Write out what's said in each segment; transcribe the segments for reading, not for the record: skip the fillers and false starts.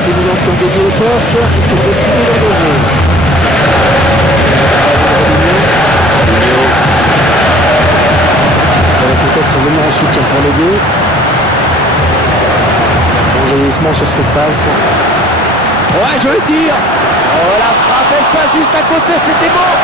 l'AC Milan qui ont gagné au toss et qui ont décidé d'engager. Ça va peut-être venir en soutien pour l'aider. Bon jaillissement sur cette passe. Ouais, je le tire. Oh, la frappe, elle passe juste à côté, c'était beau.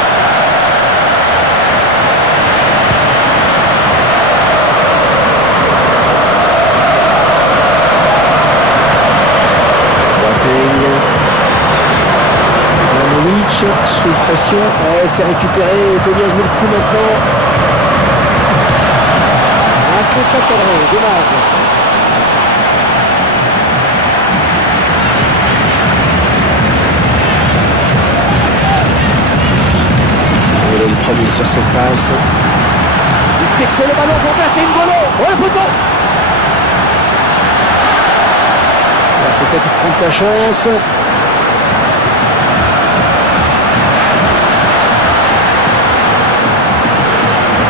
Ivanovic sous pression, ouais, c'est récupéré, il faut bien jouer le coup maintenant. Ah, ce n'est pas cadré, dommage. Il est le premier sur cette passe. Il fixe le ballon pour placer une volée. Oh, le poteau. Il va peut-être prendre sa chance.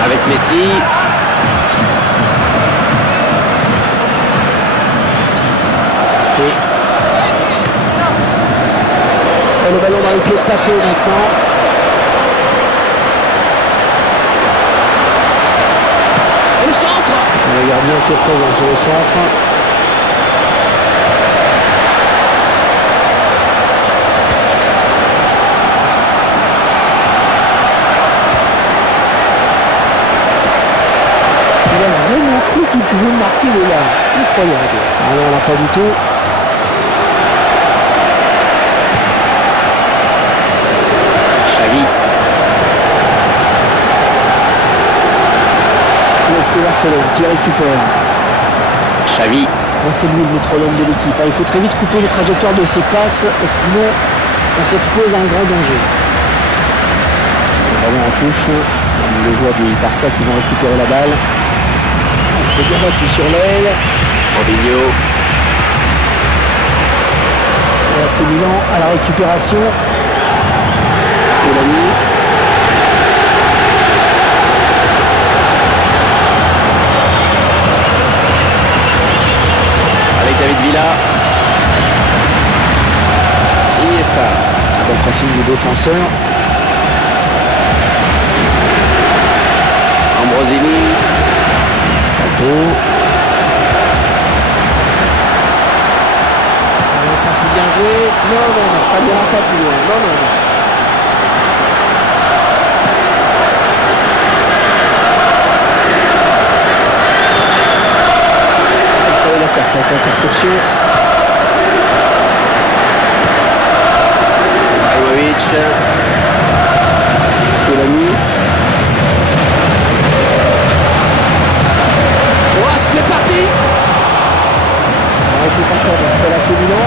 Avec Messi. Et le ballon dans les pieds de Paco maintenant. Et le centre. Le gardien qui est présent sur le centre. Il a vraiment cru qu'il pouvait marquer le là. Incroyable. Ah non, on l'a pas du tout. Xavi. C'est Barcelone qui récupère. Xavi. Là, c'est lui le métronome de l'équipe. Il faut très vite couper les trajectoires de ses passes, sinon on s'expose à un grand danger. Le ballon en touche. Les joueurs du Barça qui vont récupérer la balle. C'est bien battu sur l'aile. Robinho. Là, c'est Milan à la récupération. Colani. Avec David Villa. Iniesta. Un bon pressing du défenseur. Ambrosini. Ça c'est bien joué. Non, ça ne ira pas plus loin. Non. Il fallait la faire cette interception. Ibrahimovic. Colani. C'est parti. Ouais, c'est encore bon pour l'AC Milan.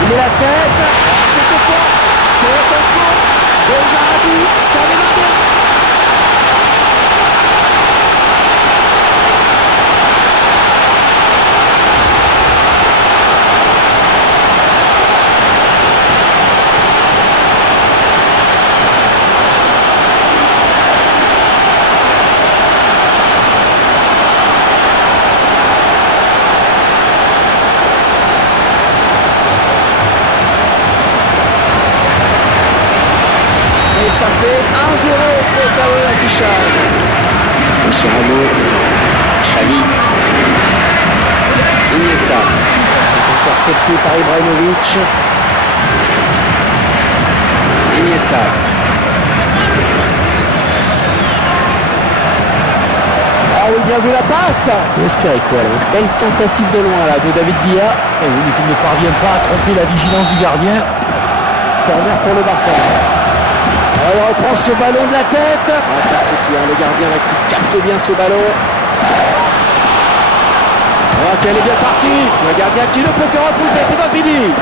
Il met la tête. C'est au fond. C'est au fond. Déjà à bout. Ça démarre bien. Et ça fait 1-0 au tableau d'affichage. Mascherano. Xavi. Iniesta. C'est intercepté par Ibrahimovic. Iniesta. Ah oui, bien vu la passe. Il espérait quoi là? Belle tentative de loin là de David Villa. Et oui, mais il ne parvient pas à tromper la vigilance du gardien. Corner pour le Barça. Alors, il reprend ce ballon de la tête. Ah, pas de souci, le gardien là qui capte bien ce ballon. Ok, elle est bien partie. Le gardien qui ne peut que repousser, c'est pas fini.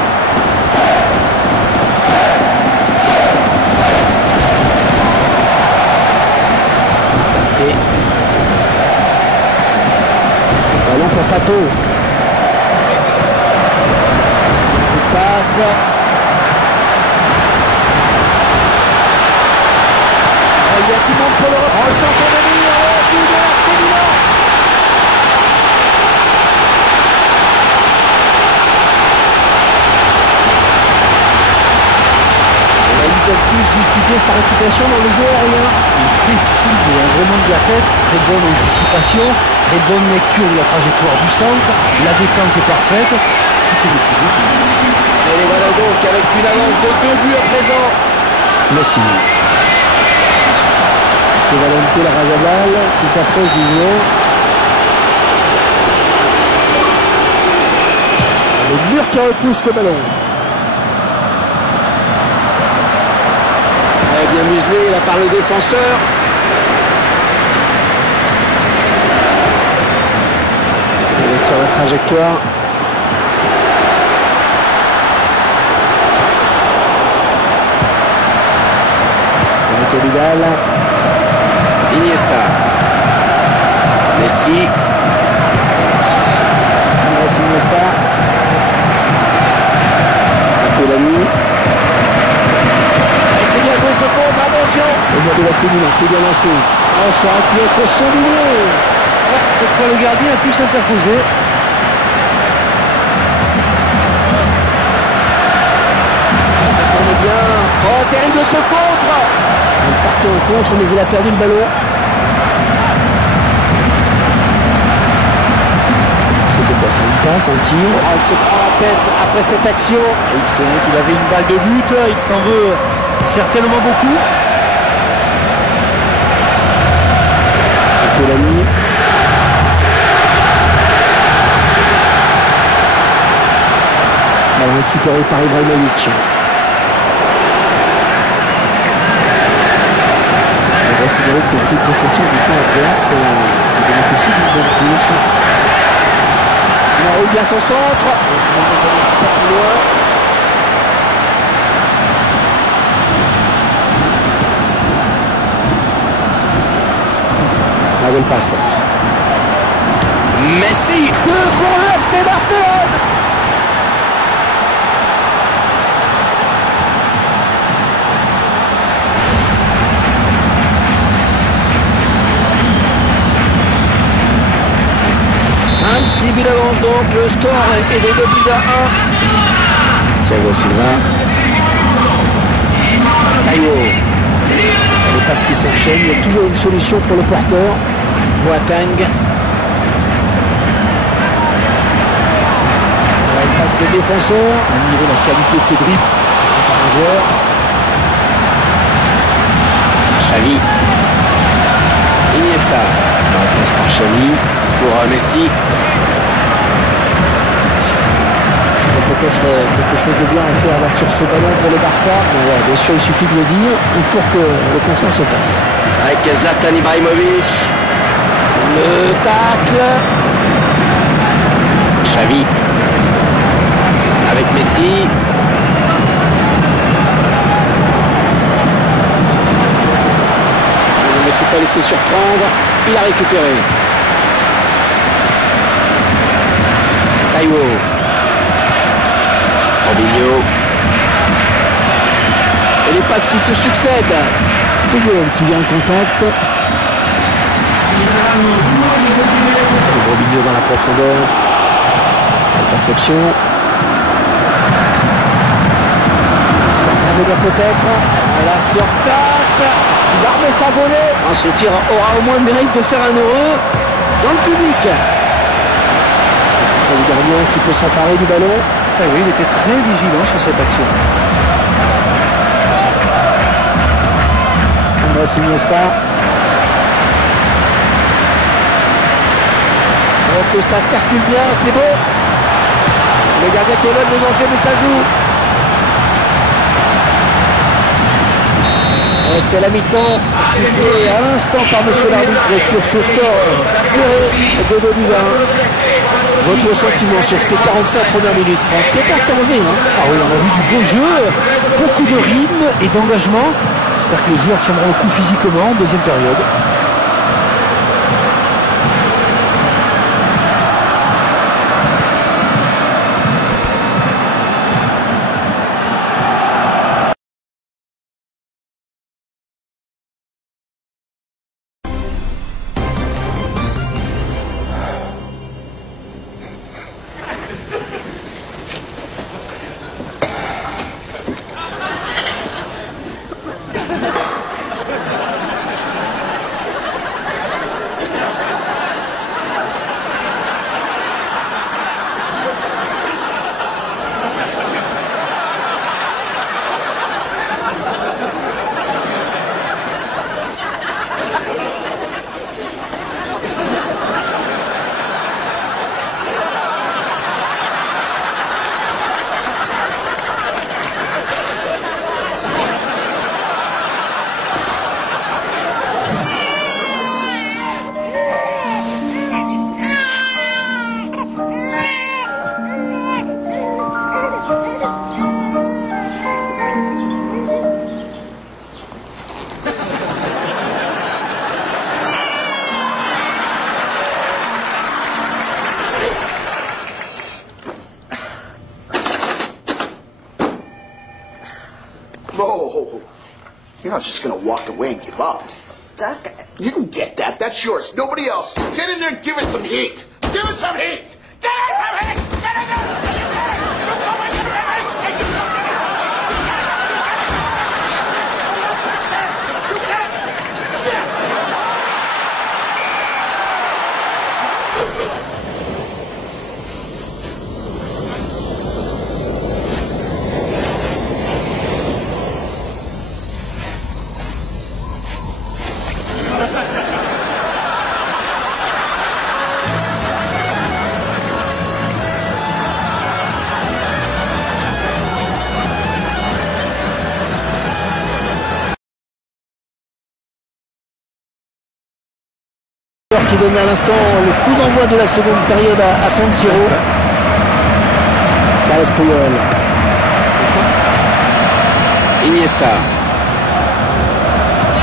Ballon pour Pato. Je passe. Il y a du monde pour le reprendre. Le centre de Milan, but de l'AC Milan. sa réputation dans le jeu aérien. Il esquive vraiment de la tête, très bonne anticipation, très bonne lecture de la trajectoire du centre, la détente est parfaite, tout est maîtrisé. Et les voilà donc avec une avance de 2 buts à présent. Messi. C'est Valentin Larrazabal qui s'approche du joueur. Le mur qui repousse ce ballon. Bien muselé là par le défenseur. Il est sur la trajectoire. Avec Vidal. Iniesta. Messi. Andrés Iniesta. Colani. C'est bien joué ce contre, attention. Aujourd'hui la Céline qui est bien lancé. Oh, ça aurait pu être souligné. Ouais, cette fois le gardien a pu s'interposer. Ça tourne bien. Oh, terrible ce contre. Il est parti en contre, mais il a perdu le ballon. C'était quoi ça? Une passe, un tir. Oh, il se prend la tête après cette action. Il sait qu'il avait une balle de but, il s'en veut certainement beaucoup. Colani. Ballon récupéré par Ibrahimovic. On va considérer qu'il a pris possession du camp adverse qui bénéficie d'une bonne touche. Il enroule bien son centre. Finalement, ça ne va pas plus loin. La belle passe. Messi. 2 pour le FC Barcelone. Un petit but d'avance donc, le score est de 2 buts à 1. Thiago Silva. Taïwo. Les passes qui s'enchaînent, il y a toujours une solution pour le porteur. Boateng. Il passe le défenseur. Admirer la qualité de ses dribbles. Xavi. Iniesta. La passe par Xavi. Pour Messi. Il y a peut-être quelque chose de bien à faire là sur ce ballon pour le Barça. Bon, ouais, bien sûr, il suffit de le dire pour que le contrat se passe. Avec Zlatan Ibrahimovic. Le tacle. Xavi. Avec Messi. Il ne s'est pas laissé surprendre. Il a récupéré. Taïwo. Robinho. Et les passes qui se succèdent. Puyol qui vient en contact. Robinho dans la profondeur. Interception. Ça va venir peut-être. À la surface. Il va remettre sa volée. Ce tir aura au moins le mérite de faire un heureux dans le public. Le gardien qui peut s'emparer du ballon. Ah oui, il était très vigilant sur cette action. Andrés Iniesta. Donc ça circule bien, c'est beau. Le gardien qui éloigne le danger, mais ça joue. Et c'est la mi-temps sifflée à l'instant par monsieur l'arbitre sur ce score serré de 2 buts à 1. Votre sentiment sur ces 45 premières minutes, Franck? C'est assez enlevé, hein? Ah oui, on a vu du beau jeu, beaucoup de rythme et d'engagement. J'espère que les joueurs tiendront le coup physiquement en deuxième période. You're not just gonna walk away and give up. Stuck it. You can get that. That's yours. Nobody else. Get in there and give it some heat. Give it some heat. Give it some heat. Get in there. Get in there. You go and give it some heat. And you go get it. You get it. Yes. Qui donne à l'instant le coup d'envoi de la seconde période à San Siro. Carles Puyol. Iniesta.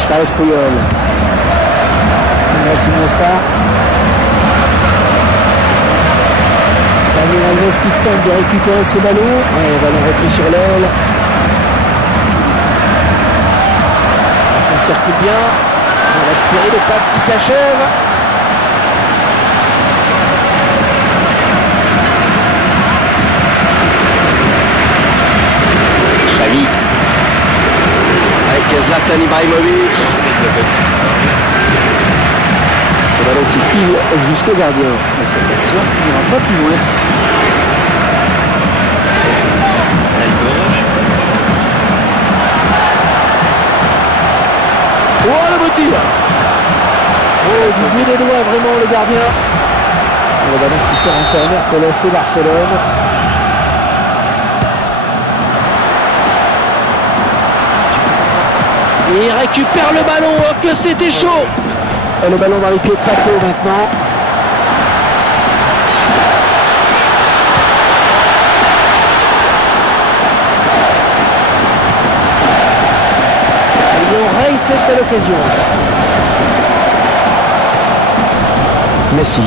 Carles Puyol. Andrés Iniesta. Daniel Alves qui tente de récupérer ce ballon. Ouais, ballon repris sur l'aile. Ça s'encercle bien. Dans la série de passes qui s'achève. Xavi. Avec Zlatan Ibrahimovic. Ce ballon qui file jusqu'au gardien. Mais cette action n'ira pas plus loin. Oh le beau tir. Oh du bout des doigts vraiment le gardien. Le ballon qui sort en corner pour l'FC Barcelone. Et il récupère le ballon, oh que c'était chaud. Et le ballon dans les pieds de Paco maintenant. Et on raye cette belle occasion. Messi.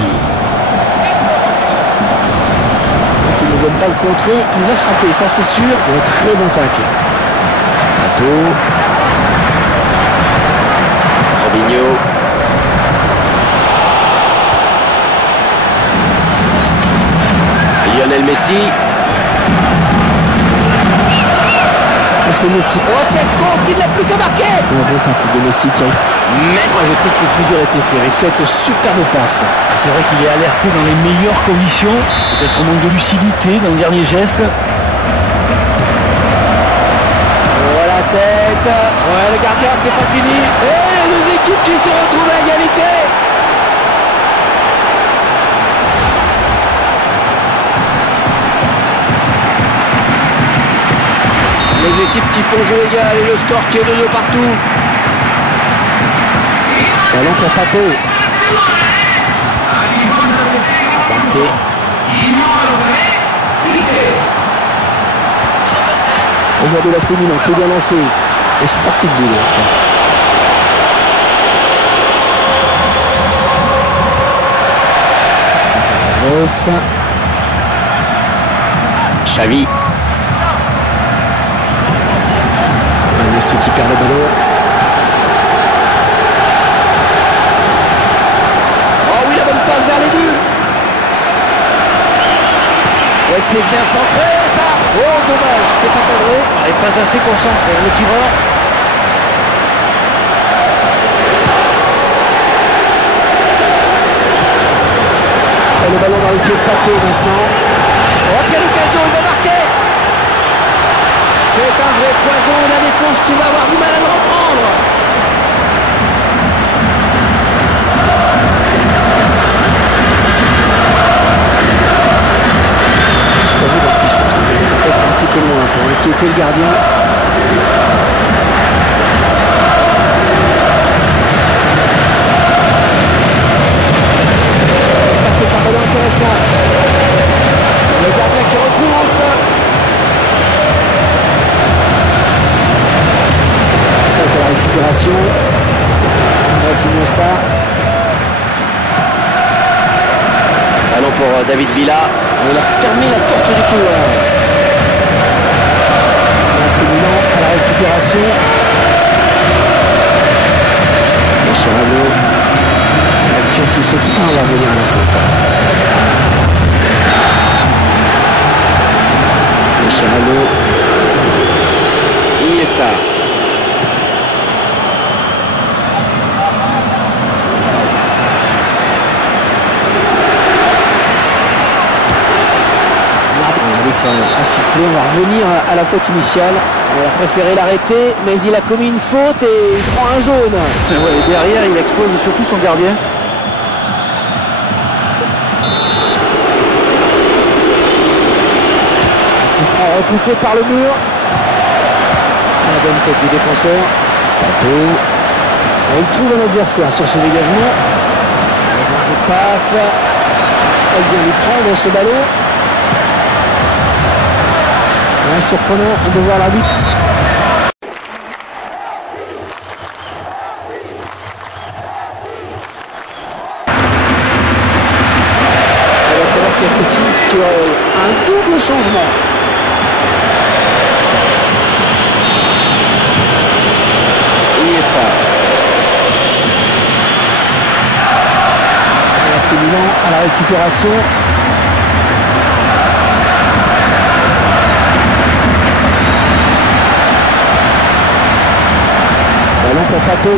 S'il ne viennent pas le contrer, il va frapper, ça c'est sûr. Un très bon tacle. Pato. Robinho. Lionel Messi. C'est Messi. Oh quel contre, il n'a plus qu'à marquer. Un bon tacle de Messi qui arrive. Mais moi je trouve que le plus dur était fait avec cette superbe passe. C'est vrai qu'il est alerté dans les meilleures conditions. Peut-être un manque de lucidité dans le dernier geste. Oh la tête. Ouais le gardien c'est pas fini. Et les deux équipes qui se retrouvent à égalité. les équipes qui font jeu égal et le score qui est de 2 partout. Ballon pour Pato. Banté. Le joueur de la Milan peut bien lancer. Et c'est sorti de boulot. Xavi. Messi qui perd le ballon. Oh oui, la bonne passe vers les buts. Ouais, c'est bien centré ça. Oh dommage, c'était pas cadré. Et pas assez concentré, le tireur. Et le ballon dans les pieds de Paco maintenant. Oh, quelle occasion, il va marquer. C'est un vrai poison, la défense qui va avoir du mal à le reprendre. C'est à vous d'être puissance, peut-être un petit peu loin pour inquiéter le gardien. Ça c'est un ballon intéressant. Le gardien qui repousse. Ça c'est la récupération. Iniesta. Ballon pour David Villa. Il a fermé la porte du couloir. C'est Milan à la récupération. Mascherano. L'action qui se prend va venir à la faute. Mascherano. Iniesta. L'arbitre a sifflé, on va revenir à la faute initiale. On a préféré l'arrêter, mais il a commis une faute et il prend un jaune. Ouais, et derrière, il expose surtout son gardien. Il sera repoussé par le mur. La bonne tête du défenseur. Pato. Et il trouve un adversaire sur ce dégagement. Je passe. Elle vient lui prendre ce ballon. Ouais, surprenant de voir l'arbitre. Il va falloir qu'il fait signe sur un double changement. Iniesta. C'est Milan à la récupération. Ballon pour Pato.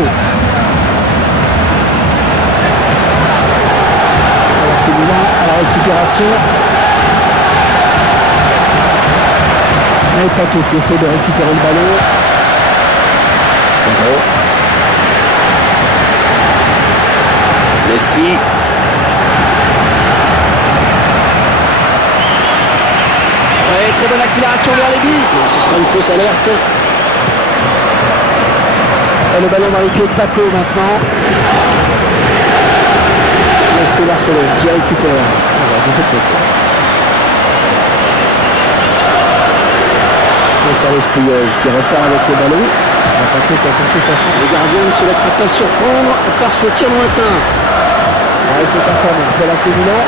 C'est Milan à la récupération. Et Pato qui essaie de récupérer le ballon. Messi. Ouais, très bonne accélération vers les billes. Ce sera une fausse alerte. Et le ballon dans les pieds de Pato maintenant. C'est Barcelone qui récupère. Carlos Puyol qui repart avec le ballon. Pato qui a tenté sa chance. Le gardien ne se laissera pas surprendre par ce tir lointain. Ouais, c'est un corner pour l'AC Milan.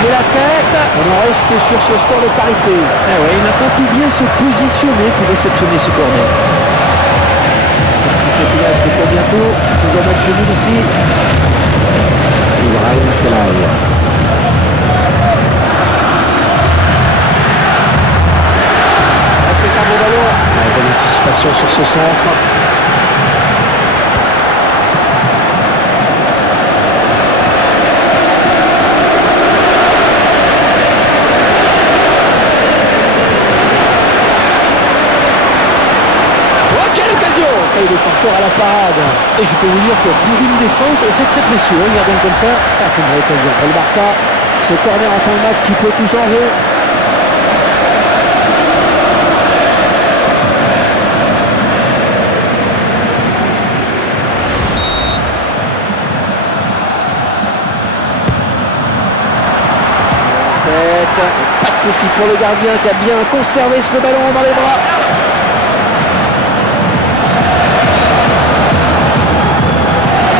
Mais la tête, on en reste sur ce score de parité. Ah ouais, il n'a pas pu bien se positionner pour réceptionner ce corner. C'est pour bientôt. Toujours match nul ici. Ibrahim Fellaï. C'est un beau ballon. Bonne anticipation sur ce centre. Il est encore à la parade. Et je peux vous dire que pour une défense, c'est très précieux, un gardien comme ça. Ça, c'est une vraie occasion pour le Barça. Ce corner en fin de match qui peut tout changer. Pas de souci pour le gardien qui a bien conservé ce ballon dans les bras.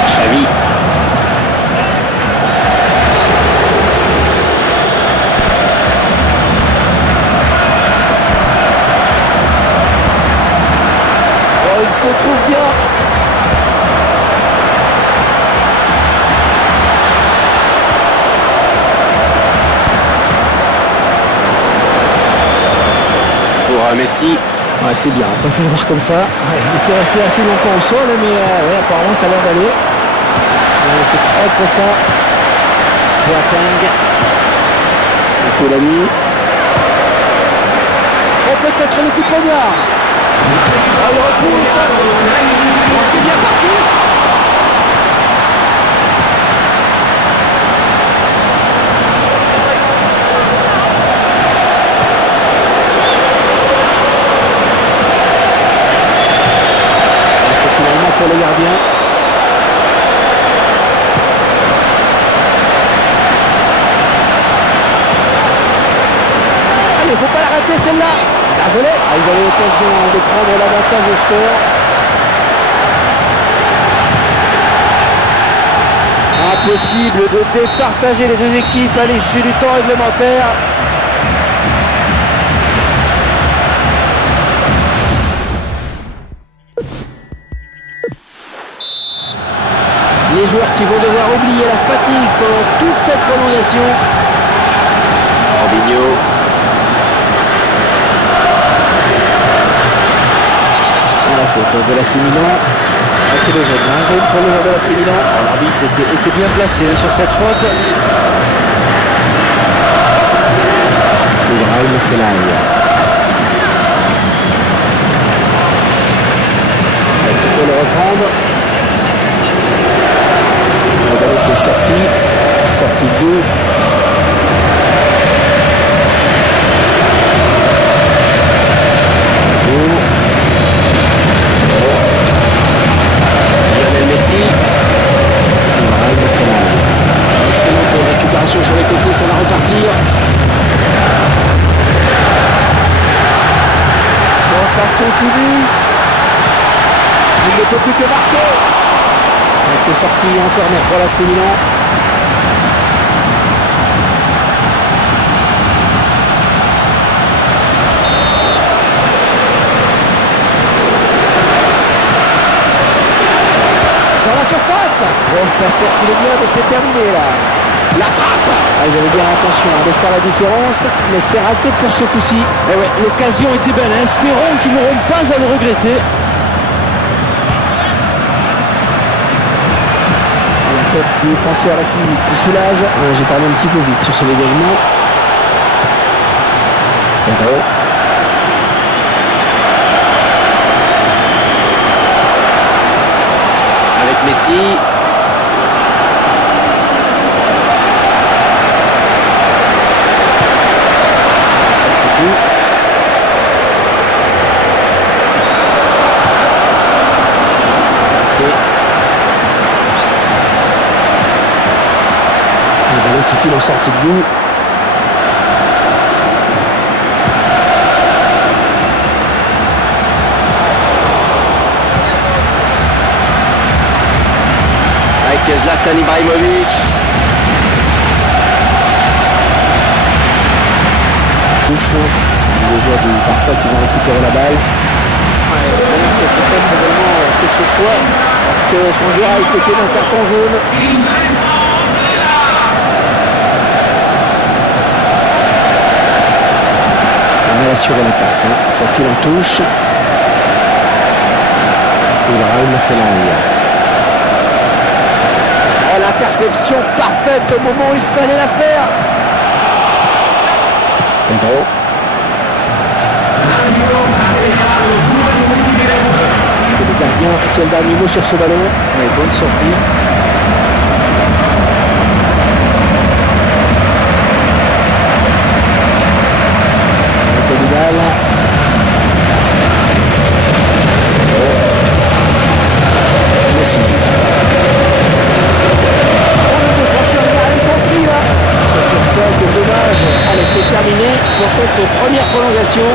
Xavi. Oh, il se trouve bien. Messi. Ouais, c'est bien, on préfère le voir comme ça. Ouais, il était resté assez longtemps au sol, mais ouais, apparemment ça a l'air d'aller. C'est propre ça. Boateng. Colani. Oh, peut-être le coup de poignard. Oh, il repousse. Oh, c'est bien parti. Pour le gardien. Allez, faut pas l'arrêter celle-là. La volée. Ah, ils avaient l'occasion de prendre l'avantage au score. Ah, Impossible de départager les deux équipes à l'issue du temps réglementaire. Les joueurs qui vont devoir oublier la fatigue pendant toute cette prolongation. Robinho. La faute de l'AC Milan. C'est le jaune, un jaune pour le joueur de l'AC Milan. L'arbitre était bien placé sur cette faute. Ibrahim Fellaini. Tu peux le reprendre. Le ballon qui est sorti. Sorti de but. Excellente récupération sur les côtés, ça va repartir. Bon, ça continue. Il ne peut plus que marquer. C'est sorti en corner pour l'AC Milan. Dans la surface. Bon, ça circule bien, mais c'est terminé là. La frappe. Ils avaient bien l'intention de faire la différence, mais c'est raté pour ce coup-ci. Et ouais, l'occasion était belle, hein. Espérons qu'ils n'auront pas à le regretter. La tête du défenseur là qui soulage. J'ai parlé un petit peu vite sur ce dégagement. Pedro. Avec Messi. Le ballon qui file en sortie de but. Avec Zlatan Ibrahimovic. Touche. Les joueurs du Barça qui vont récupérer la balle. Il a peut-être également fait ce choix parce que son joueur a été d'un carton jaune. Il a mal assuré la passe, hein. Ça file en touche. Ibrahim Fellaini. Oh, l'interception parfaite au moment où il fallait la faire. Pedro. C'est le gardien qui a le dernier mot sur ce ballon. Ouais, bonne sortie. Avec Vidal. Messi. Le défenseur n'a rien compris là. Ce pourcent, quel dommage. Allez, c'est terminé pour cette première prolongation.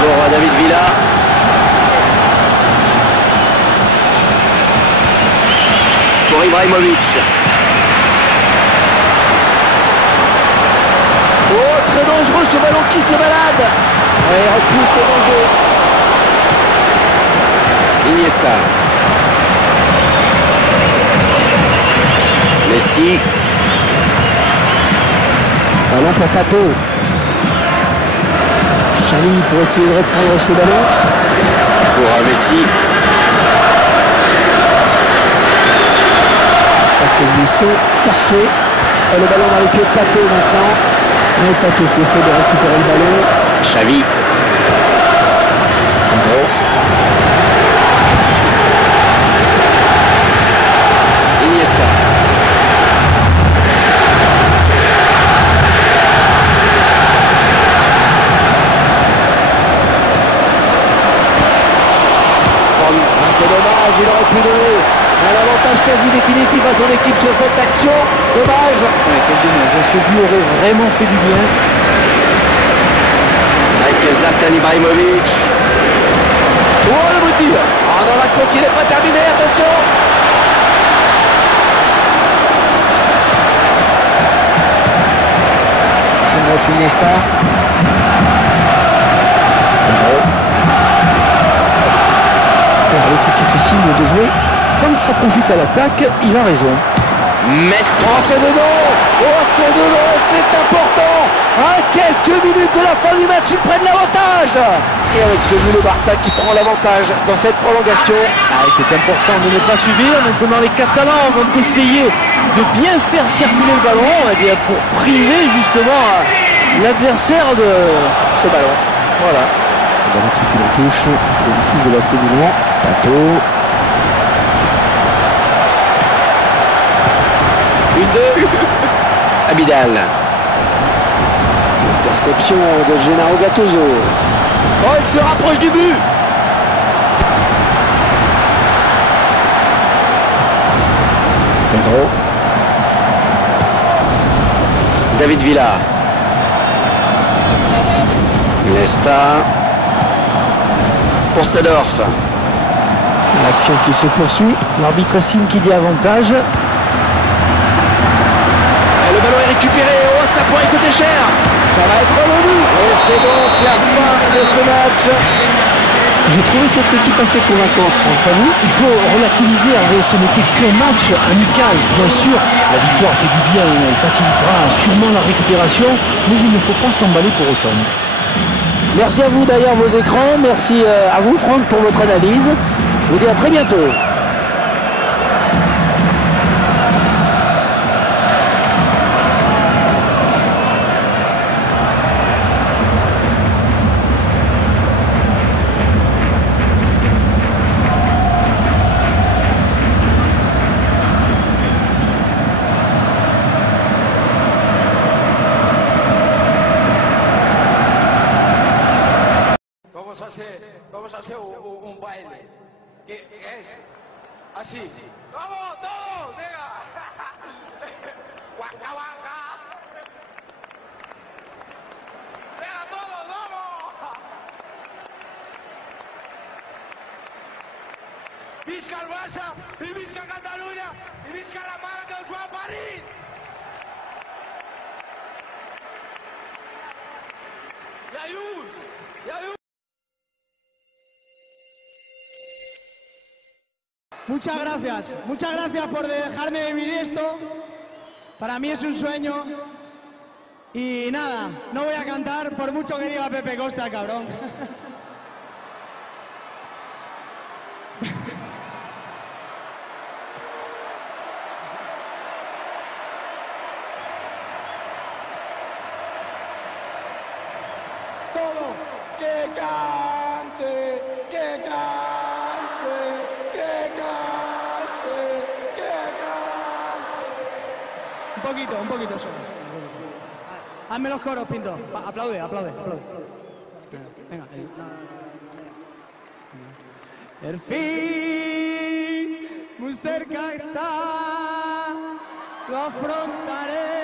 Pour David Villa. Pour Ibrahimovic. Oh, très dangereux ce ballon qui se balade. Ouais, repousse le danger. Iniesta. Messi. Ballon pour Pato. Xavi pour essayer de reprendre ce ballon. Pour Messi. Pato glissé, parfait. Et le ballon dans les pieds de Pato maintenant. Et Pato qui essaie de récupérer le ballon. Xavi. Pedro. Iniesta. C'est dommage, il aurait pu donner un avantage quasi définitif à son équipe sur cette action. Dommage. Ouais, quel dommage. Ce but aurait vraiment fait du bien. avec Zlatan Ibrahimovic. Oh, le motif. Ah, dans l'action qui n'est pas terminée, attention. Iniesta. L'arbitre qui fait signe de jouer. Tant que ça profite à l'attaque, il a raison. Mais c'est dedans. Oh, c'est dedans, c'est important. À quelques minutes de la fin du match, ils prennent l'avantage. Et avec ce but, le Barça qui prend l'avantage dans cette prolongation. C'est important de ne pas subir. Maintenant, les Catalans vont essayer de bien faire circuler le ballon bien, pour priver justement l'adversaire de ce ballon. Voilà. Le ballon qui fait la touche. Le fils de l'AC Milan. Pato. Une 2. Abidal. Interception de Gennaro Gattuso. Oh, il se rapproche du but. Pedro. David Villa. Nesta. Pour Sedorf. L'action qui se poursuit. L'arbitre estime qu'il y a avantage. Et le ballon est récupéré. Oh, ça pourrait coûter cher. Ça va être le but. Et c'est donc la fin de ce match. J'ai trouvé cette équipe assez convaincante, Franck, pas vous? Il faut relativiser, Hervé, ce n'était qu'un match amical. Bien sûr, la victoire fait du bien, elle facilitera sûrement la récupération, mais il ne faut pas s'emballer pour autant. Merci à vous d'ailleurs vos écrans, merci à vous Franck pour votre analyse. Je vous dis à très bientôt. Vamos a hacer un baile. ¿Qué es? Así. ¡Vamos, todos! ¡Venga! ¡Waka, waka! ¡Venga, todos, vamos! ¡Visca el Barça! ¡Y visca Cataluña! ¡Y visca la mala que os va a parir! ¡Yayús! ¡Yayús! Muchas gracias por dejarme vivir esto. Para mí es un sueño. Y nada, no voy a cantar por mucho que diga Pepe Costa, cabrón. Todo, que cante, que cante, que cante, que cante. Un poquito solo. Hazme los coros, Pinto. Aplaude. Venga. El fin muy cerca está, lo afrontaré.